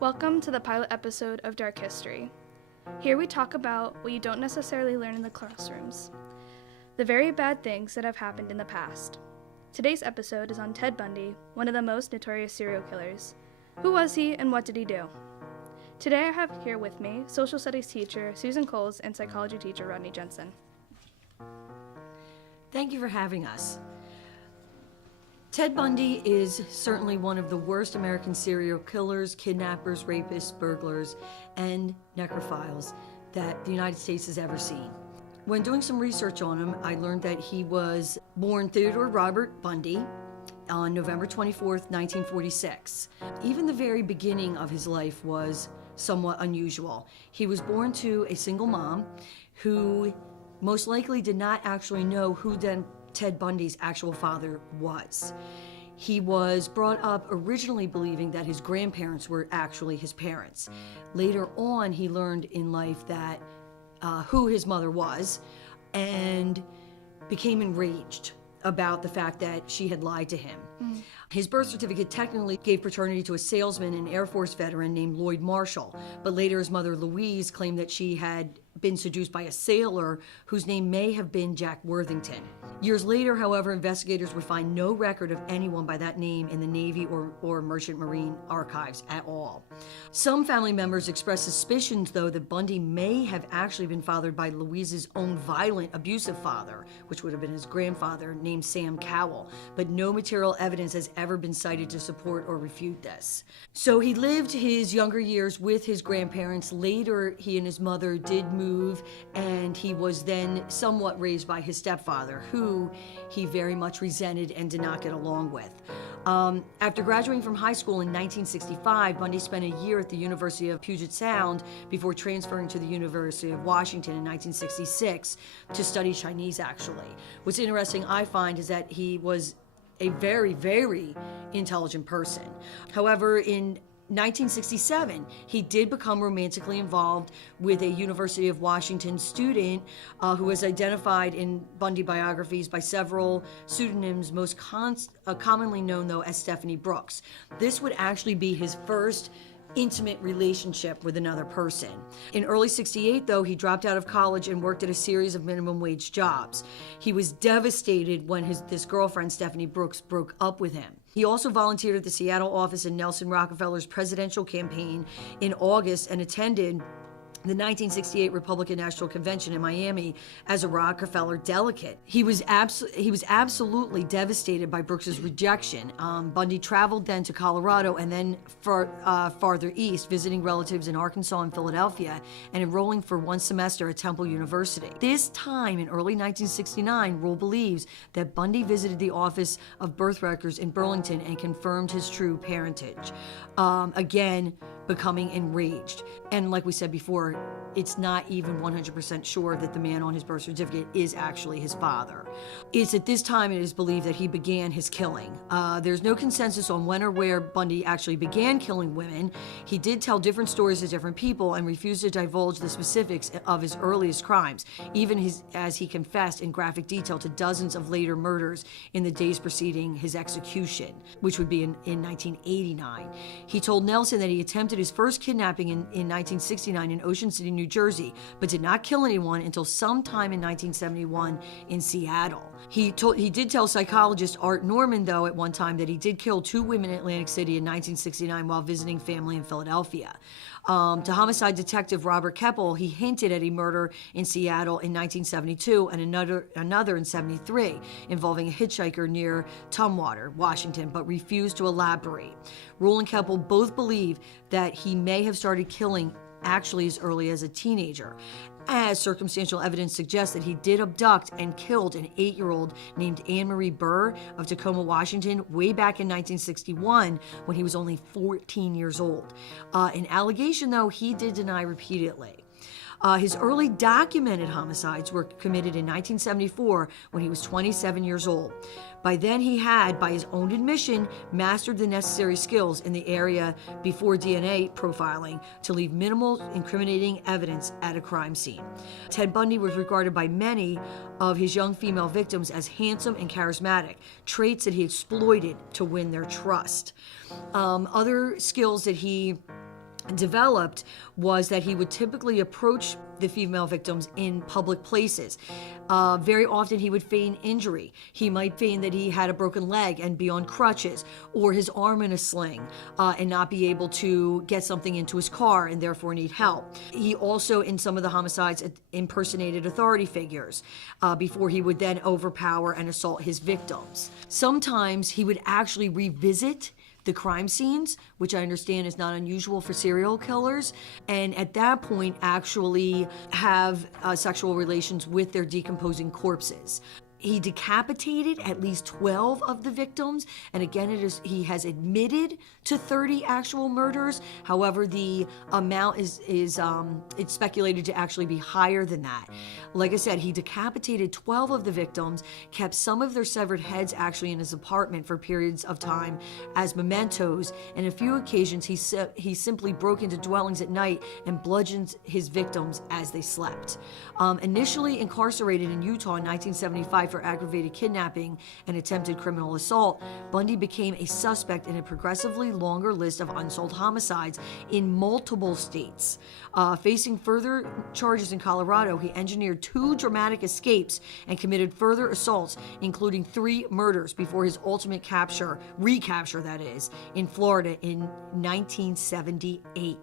Welcome to the pilot episode of Dark History. Here we talk about what you don't necessarily learn in the classrooms, the very bad things that have happened in the past. Today's episode is on Ted Bundy, one of the most notorious serial killers. Who was he and what did he do? Today I have here with me social studies teacher Susan Coles and psychology teacher Rodney Jensen. Thank you for having us. Ted Bundy is certainly one of the worst American serial killers, kidnappers, rapists, burglars, and necrophiles that the United States has ever seen. When doing some research on him, I learned that he was born Theodore Robert Bundy on November 24th, 1946. Even the very beginning of his life was somewhat unusual. He was born to a single mom who most likely did not actually know who Ted Bundy's actual father was. He was brought up originally believing that his grandparents were actually his parents. Later on, he learned in life that who his mother was and became enraged about the fact that she had lied to him. His birth certificate technically gave paternity to a salesman and Air Force veteran named Lloyd Marshall, but later his mother Louise claimed that she had been seduced by a sailor whose name may have been Jack Worthington. Years later, however, investigators would find no record of anyone by that name in the Navy or Merchant Marine archives at all. Some family members expressed suspicions, though, that Bundy may have actually been fathered by Louise's own violent, abusive father, which would have been his grandfather, named Sam Cowell, but no material evidence has ever been cited to support or refute this. So he lived his younger years with his grandparents. Later, he and his mother did move, and he was then somewhat raised by his stepfather, who he very much resented and did not get along with. After graduating from high school in 1965, Bundy spent a year at the University of Puget Sound before transferring to the University of Washington in 1966 to study Chinese, actually. What's interesting, I find, is that he was a very, very intelligent person. However, in 1967, he did become romantically involved with a University of Washington student who was identified in Bundy biographies by several pseudonyms, most commonly known, though, as Stephanie Brooks. This would actually be his first intimate relationship with another person. In early '68, though, he dropped out of college and worked at a series of minimum wage jobs. He was devastated when this girlfriend, Stephanie Brooks, broke up with him. He also volunteered at the Seattle office in Nelson Rockefeller's presidential campaign in August and attended the 1968 Republican National Convention in Miami as a Rockefeller delegate. He was absolutely devastated by Brooks's rejection. Bundy traveled then to Colorado and then farther east, visiting relatives in Arkansas and Philadelphia, and enrolling for one semester at Temple University. This time, in early 1969, Rule believes that Bundy visited the Office of Birth Records in Burlington and confirmed his true parentage. Again, becoming enraged. And like we said before, it's not even 100% sure that the man on his birth certificate is actually his father. It's at this time it is believed that he began his killing. There's no consensus on when or where Bundy actually began killing women. He did tell different stories to different people and refused to divulge the specifics of his earliest crimes, even as he confessed in graphic detail to dozens of later murders in the days preceding his execution, which would be in 1989. He told Nelson that he attempted his first kidnapping in 1969 in Ocean City, New Jersey, but did not kill anyone until sometime in 1971 in Seattle. He did tell psychologist Art Norman, though, at one time that he did kill 2 women in Atlantic City in 1969 while visiting family in Philadelphia. To homicide detective Robert Keppel, he hinted at a murder in Seattle in 1972 and another in 73 involving a hitchhiker near Tumwater, Washington, but refused to elaborate. Rule and Keppel both believe that he may have started killing actually as early as a teenager, as circumstantial evidence suggests that he did abduct and killed an 8-year-old named Anne Marie Burr of Tacoma, Washington, way back in 1961 when he was only 14 years old. An allegation, though, he did deny repeatedly. His early documented homicides were committed in 1974 when he was 27 years old. By then he had, by his own admission, mastered the necessary skills in the area before DNA profiling to leave minimal incriminating evidence at a crime scene. Ted Bundy was regarded by many of his young female victims as handsome and charismatic, traits that he exploited to win their trust. Other skills that he developed was that he would typically approach the female victims in public places. Very often he would feign injury. He might feign that he had a broken leg and be on crutches, or his arm in a sling, and not be able to get something into his car and therefore need help. He also, in some of the homicides, impersonated authority figures before he would then overpower and assault his victims. Sometimes he would actually revisit the crime scenes, which I understand is not unusual for serial killers, and at that point actually have sexual relations with their decomposing corpses. He decapitated at least 12 of the victims, and again, he has admitted to 30 actual murders. However, the amount is it's speculated to actually be higher than that. Like I said, he decapitated 12 of the victims, kept some of their severed heads actually in his apartment for periods of time as mementos, and a few occasions he simply broke into dwellings at night and bludgeoned his victims as they slept. Initially incarcerated in Utah in 1975 for aggravated kidnapping and attempted criminal assault, Bundy became a suspect in a progressively longer list of unsolved homicides in multiple states. Facing further charges in Colorado, he engineered 2 dramatic escapes and committed further assaults, including 3 murders before his ultimate recapture that is, in Florida in 1978.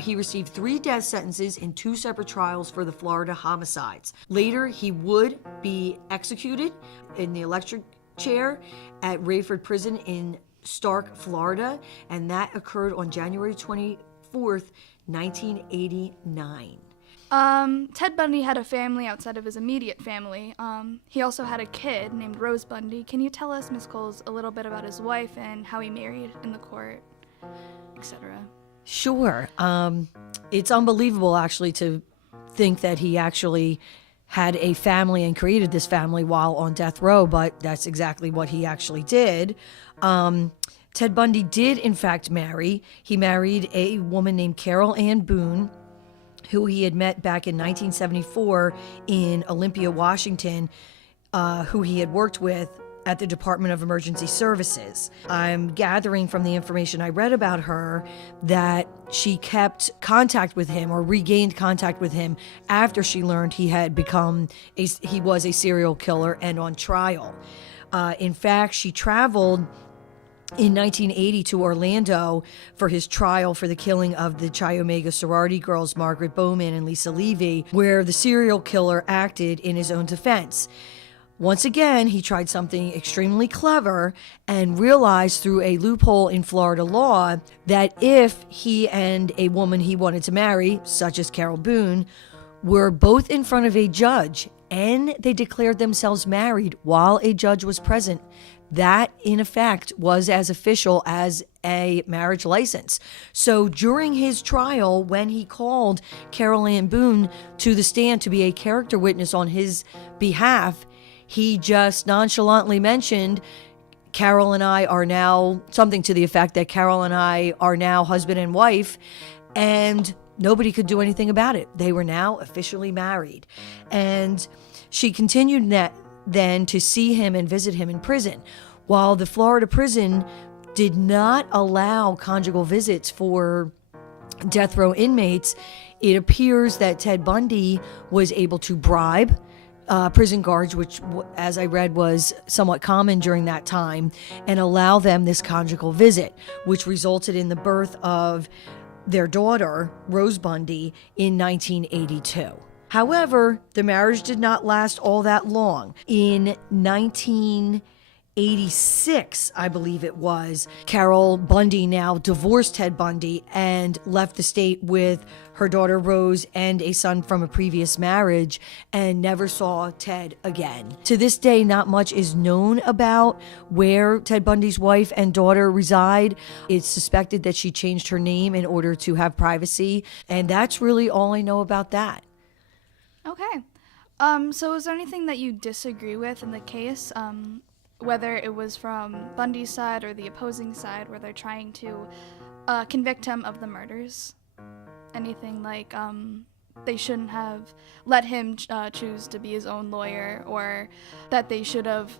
He received 3 death sentences in 2 separate trials for the Florida homicides. Later, he would be executed in the electric chair at Rayford Prison in Stark, Florida, and that occurred on January 24th, 1989. Ted Bundy had a family outside of his immediate family. He also had a kid named Rose Bundy. Can you tell us, Ms. Coles, a little bit about his wife and how he married in the court, etc.? Sure. It's unbelievable, actually, to think that he actually had a family and created this family while on death row, but that's exactly what he actually did. Ted Bundy did, in fact, marry. He married a woman named Carol Ann Boone, who he had met back in 1974 in Olympia, Washington, who he had worked with at the Department of Emergency Services. I'm gathering from the information I read about her that she kept contact with him or regained contact with him after she learned he was a serial killer and on trial. In fact, she traveled in 1980 to Orlando for his trial for the killing of the Chi Omega sorority girls Margaret Bowman and Lisa Levy, where the serial killer acted in his own defense. Once again, he tried something extremely clever and realized through a loophole in Florida law that if he and a woman he wanted to marry, such as Carol Boone, were both in front of a judge and they declared themselves married while a judge was present, that in effect was as official as a marriage license. So during his trial, when he called Carol Ann Boone to the stand to be a character witness on his behalf, he just nonchalantly mentioned Carol and I are now, something to the effect that Carol and I are now husband and wife, and nobody could do anything about it. They were now officially married. And she continued then to see him and visit him in prison. While the Florida prison did not allow conjugal visits for death row inmates, it appears that Ted Bundy was able to bribe prison guards, which, as I read, was somewhat common during that time, and allow them this conjugal visit, which resulted in the birth of their daughter, Rose Bundy, in 1982. However, the marriage did not last all that long. In 1986, I believe it was, Carol Bundy now divorced Ted Bundy and left the state with her daughter Rose and a son from a previous marriage, and never saw Ted again. To this day, not much is known about where Ted Bundy's wife and daughter reside. It's suspected that she changed her name in order to have privacy, and that's really all I know about that. Okay. So is there anything that you disagree with in the case? Whether it was from Bundy's side or the opposing side, where they're trying to convict him of the murders? Anything like they shouldn't have let him choose to be his own lawyer, or that they should have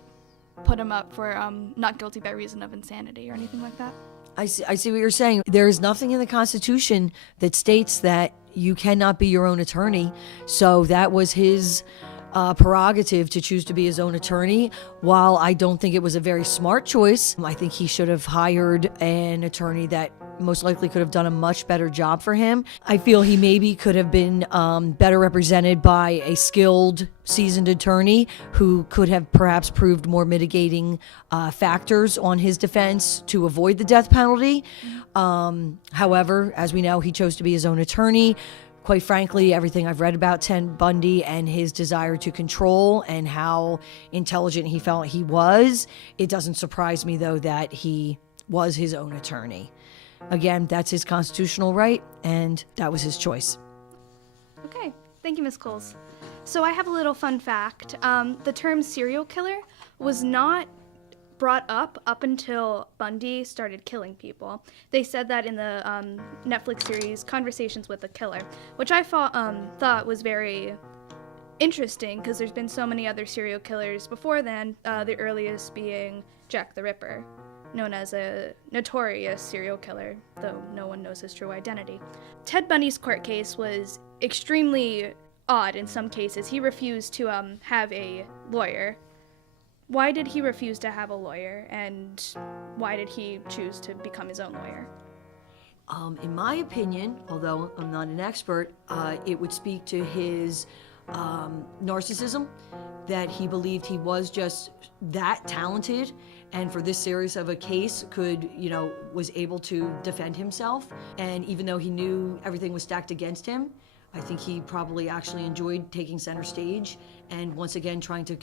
put him up for not guilty by reason of insanity or anything like that? I see what you're saying. There is nothing in the Constitution that states that you cannot be your own attorney. So that was his prerogative to choose to be his own attorney. While I don't think it was a very smart choice, I think he should have hired an attorney that most likely could have done a much better job for him. I feel he maybe could have been better represented by a skilled, seasoned attorney who could have perhaps proved more mitigating factors on his defense to avoid the death penalty. However, as we know, he chose to be his own attorney. Quite frankly, everything I've read about Ted Bundy and his desire to control and how intelligent he felt he was, it doesn't surprise me, though, that he was his own attorney. Again, that's his constitutional right, and that was his choice. Okay, thank you, Ms. Coles. So I have a little fun fact. The term serial killer was not brought up until Bundy started killing people. They said that in the Netflix series Conversations with a Killer, which I thought was very interesting because there's been so many other serial killers before then, the earliest being Jack the Ripper, known as a notorious serial killer, though no one knows his true identity. Ted Bundy's court case was extremely odd in some cases. He refused to have a lawyer. Why did he refuse to have a lawyer, and why did he choose to become his own lawyer? In my opinion, although I'm not an expert, it would speak to his narcissism, that he believed he was just that talented, and for this serious of a case was able to defend himself. And even though he knew everything was stacked against him, I think he probably actually enjoyed taking center stage and once again trying to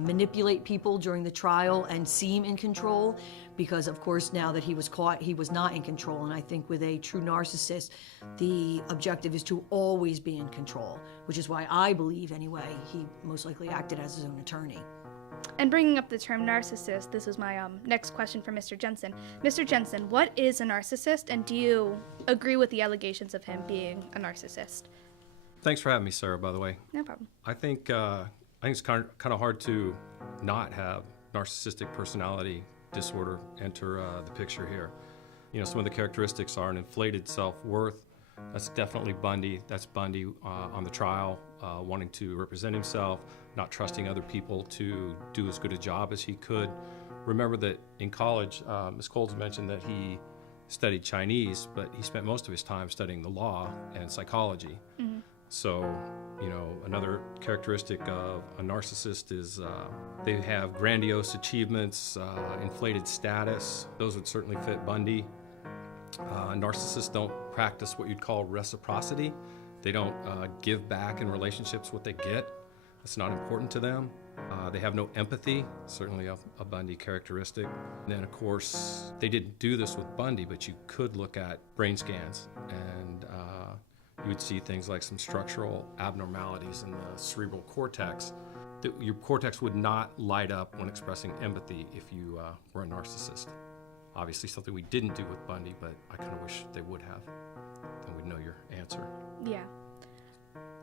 manipulate people during the trial and seem in control, because of course now that he was caught, he was not in control. And I think with a true narcissist, the objective is to always be in control, which is why I believe anyway he most likely acted as his own attorney. And bringing up the term narcissist, this is my next question for Mr. Jensen. Mr. Jensen, what is a narcissist, and do you agree with the allegations of him being a narcissist? Thanks for having me, Sarah, by the way. No problem. I think it's kind of hard to not have narcissistic personality disorder enter the picture here. Some of the characteristics are an inflated self-worth. That's definitely Bundy. That's Bundy on the trial, wanting to represent himself, not trusting other people to do as good a job as he could. Remember that in college, Ms. Coles mentioned that he studied Chinese, but he spent most of his time studying the law and psychology. Mm-hmm. So, another characteristic of a narcissist is they have grandiose achievements, inflated status. Those would certainly fit Bundy. Narcissists don't practice what you'd call reciprocity. They don't give back in relationships what they get. It's not important to them. They have no empathy, certainly a Bundy characteristic. And then, of course, they didn't do this with Bundy, but you could look at brain scans and you would see things like some structural abnormalities in the cerebral cortex. Your cortex would not light up when expressing empathy if you were a narcissist. Obviously something we didn't do with Bundy, but I kind of wish they would have. Then we'd know your answer. Yeah.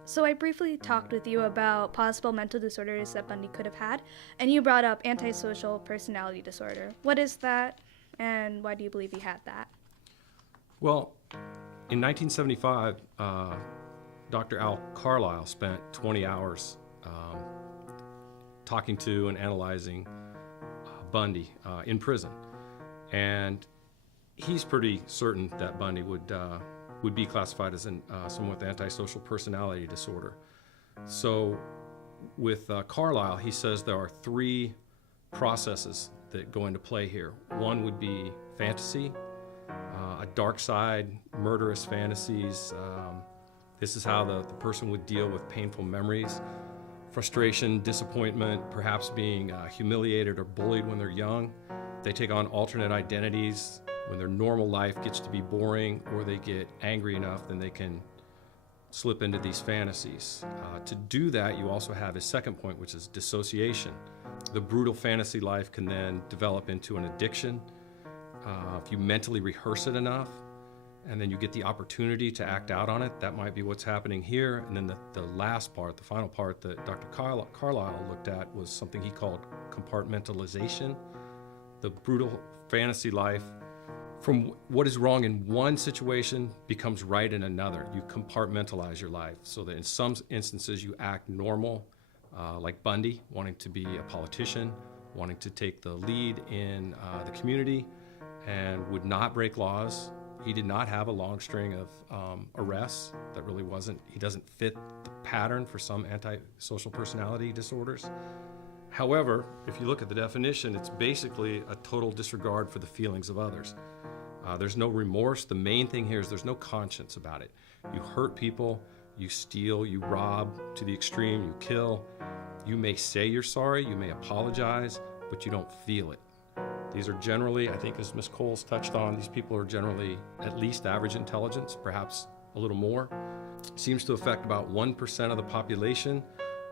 So I briefly talked with you about possible mental disorders that Bundy could have had, and you brought up antisocial personality disorder. What is that, and why do you believe he had that? Well, in 1975, Dr. Al Carlisle spent 20 hours talking to and analyzing Bundy in prison. And he's pretty certain that Bundy would be classified as someone with antisocial personality disorder. So with Carlisle, he says there are three processes that go into play here. One would be fantasy, a dark side, murderous fantasies. This is how the person would deal with painful memories, frustration, disappointment, perhaps being humiliated or bullied when they're young. They take on alternate identities when their normal life gets to be boring, or they get angry enough, then they can slip into these fantasies. To do that, you also have a second point, which is dissociation. The brutal fantasy life can then develop into an addiction. If you mentally rehearse it enough, and then you get the opportunity to act out on it, that might be what's happening here. And then the last part, the final part that Dr. Carlisle looked at was something he called compartmentalization. The brutal fantasy life from what is wrong in one situation becomes right in another. You compartmentalize your life so that in some instances you act normal, like Bundy, wanting to be a politician, wanting to take the lead in the community, and would not break laws. He did not have a long string of arrests. That really wasn't, he doesn't fit the pattern for some antisocial personality disorders. However, if you look at the definition, it's basically a total disregard for the feelings of others. There's no remorse. The main thing here is there's no conscience about it. You hurt people, you steal, you rob to the extreme, you kill. You may say you're sorry, you may apologize, but you don't feel it. These are generally, I think as Ms. Coles touched on, these people are generally at least average intelligence, perhaps a little more. It seems to affect about 1% of the population,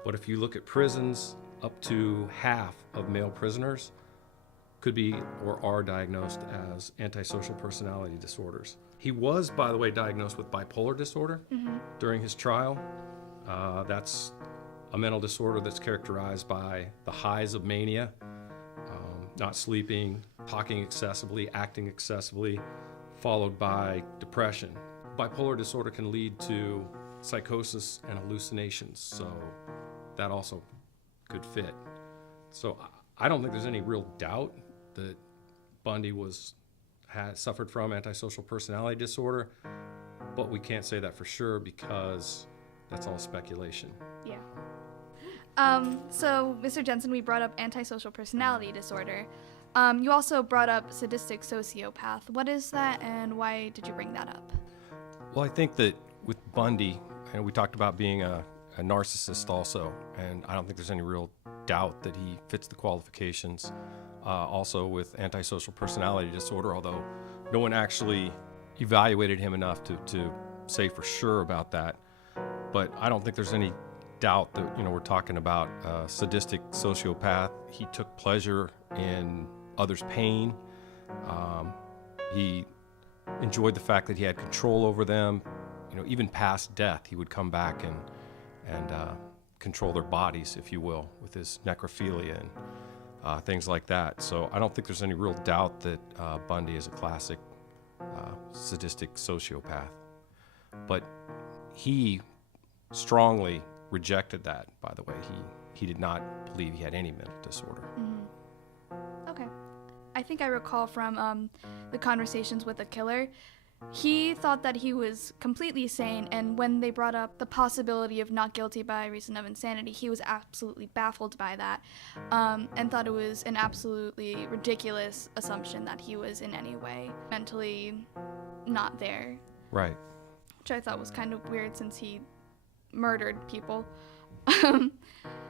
but if you look at prisons, up to half of male prisoners could be or are diagnosed as antisocial personality disorders. He was, by the way, diagnosed with bipolar disorder during his trial. That's a mental disorder that's characterized by the highs of mania, not sleeping, talking excessively, acting excessively, followed by depression. Bipolar disorder can lead to psychosis and hallucinations, so that also could fit. So I don't think there's any real doubt that Bundy had suffered from antisocial personality disorder, but we can't say that for sure because that's all speculation. Yeah. So, Mr. Jensen, we brought up antisocial personality disorder. You also brought up sadistic sociopath. What is that, and why did you bring that up? Well, I think that with Bundy, and we talked about being a narcissist also, and I don't think there's any real doubt that he fits the qualifications. Also with antisocial personality disorder, although no one actually evaluated him enough to say for sure about that. But I don't think there's any doubt that, we're talking about a sadistic sociopath. He took pleasure in others' pain. He enjoyed the fact that he had control over them. Even past death, he would come back and control their bodies, if you will, with his necrophilia and things like that. So I don't think there's any real doubt that Bundy is a classic sadistic sociopath. But he strongly rejected that, by the way. He did not believe he had any mental disorder. Mm-hmm. Okay. I think I recall from the conversations with the killer, he thought that he was completely sane, and when they brought up the possibility of not guilty by reason of insanity, he was absolutely baffled by that, and thought it was an absolutely ridiculous assumption that he was in any way mentally not there. Right. Which I thought was kind of weird since he murdered people.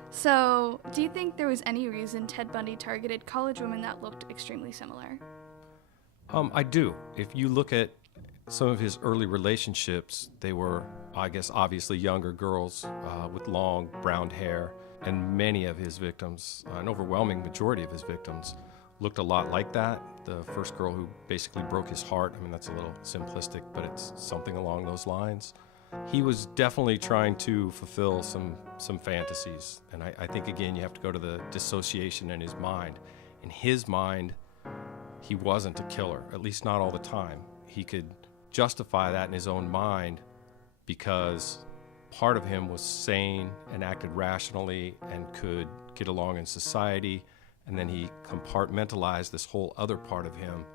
So, do you think there was any reason Ted Bundy targeted college women that looked extremely similar? I do. If you look at some of his early relationships, they were, I guess, obviously younger girls with long brown hair, and many of his victims, an overwhelming majority of his victims, looked a lot like that. The first girl who basically broke his heart, that's a little simplistic, but it's something along those lines. He was definitely trying to fulfill some fantasies, and I think, again, you have to go to the dissociation in his mind. In his mind, he wasn't a killer, at least not all the time. He could justify that in his own mind because part of him was sane and acted rationally and could get along in society, and then he compartmentalized this whole other part of him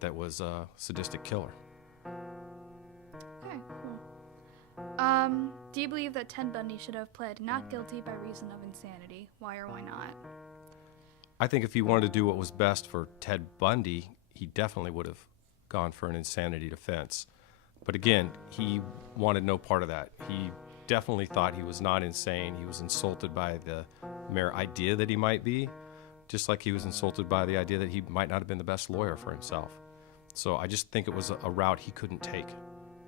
that was a sadistic killer. Okay, cool. Do you believe that Ted Bundy should have pled not guilty by reason of insanity? Why or why not? I think if he wanted to do what was best for Ted Bundy, he definitely would have gone for an insanity defense. But again, he wanted no part of that. He definitely thought he was not insane. He was insulted by the mere idea that he might be, just like he was insulted by the idea that he might not have been the best lawyer for himself. So I just think it was a route he couldn't take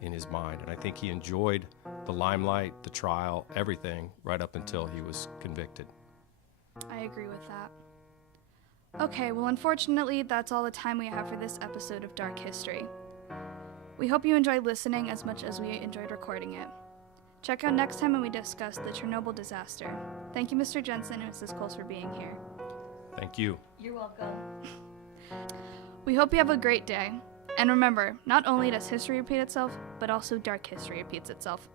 in his mind. And I think he enjoyed the limelight, the trial, everything, right up until he was convicted. I agree with that. Okay, well, unfortunately, that's all the time we have for this episode of Dark History. We hope you enjoyed listening as much as we enjoyed recording it. Check out next time when we discuss the Chernobyl disaster. Thank you, Mr. Jensen and Mrs. Coles, for being here. Thank you. You're welcome. We hope you have a great day. And remember, not only does history repeat itself, but also dark history repeats itself.